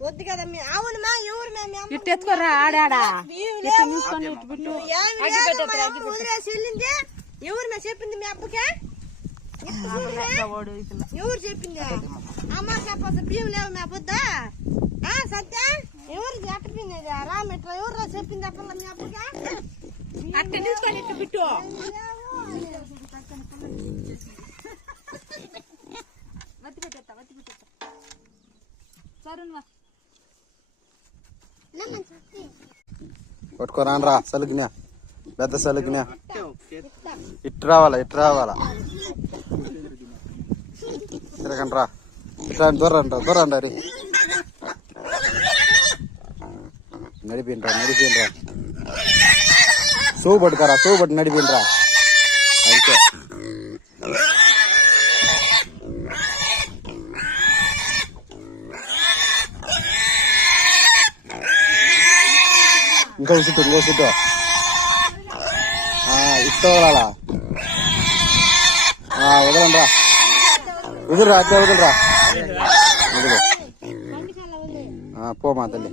వద్దు కదా అవునమ్మా ఎవరు ఇటు ఎత్తుకోరా ఆడాడా వెళ్ళింది ఎవరు నా చెప్పింది మీ అప్పకే ఎవరు చెప్పింది అమ్మ చెప్పాల్సి బియ్యం లేవు మీ అబ్బద్దా సత్య ఎవరు చెప్పింది రామెట్రా ఎవరు చెప్పింది అప్ప మీ అప్పకే అట్ట తీసుకొని ఇట్టు బిట్టు పట్టుకోరానరా సలుగునా పెద్ద సలుగునా ఇటు రావాలా తిరగండి రా ఇట్లా దూరండి అరి నడిపినరా సూ పట్టు నడిపినరా అంతే ఇంకా ఉసిట్టు ఇట్ట వదలాలా వదలండి రా వదిలిరా అట్లా వదిలిరా పోమా తల్లి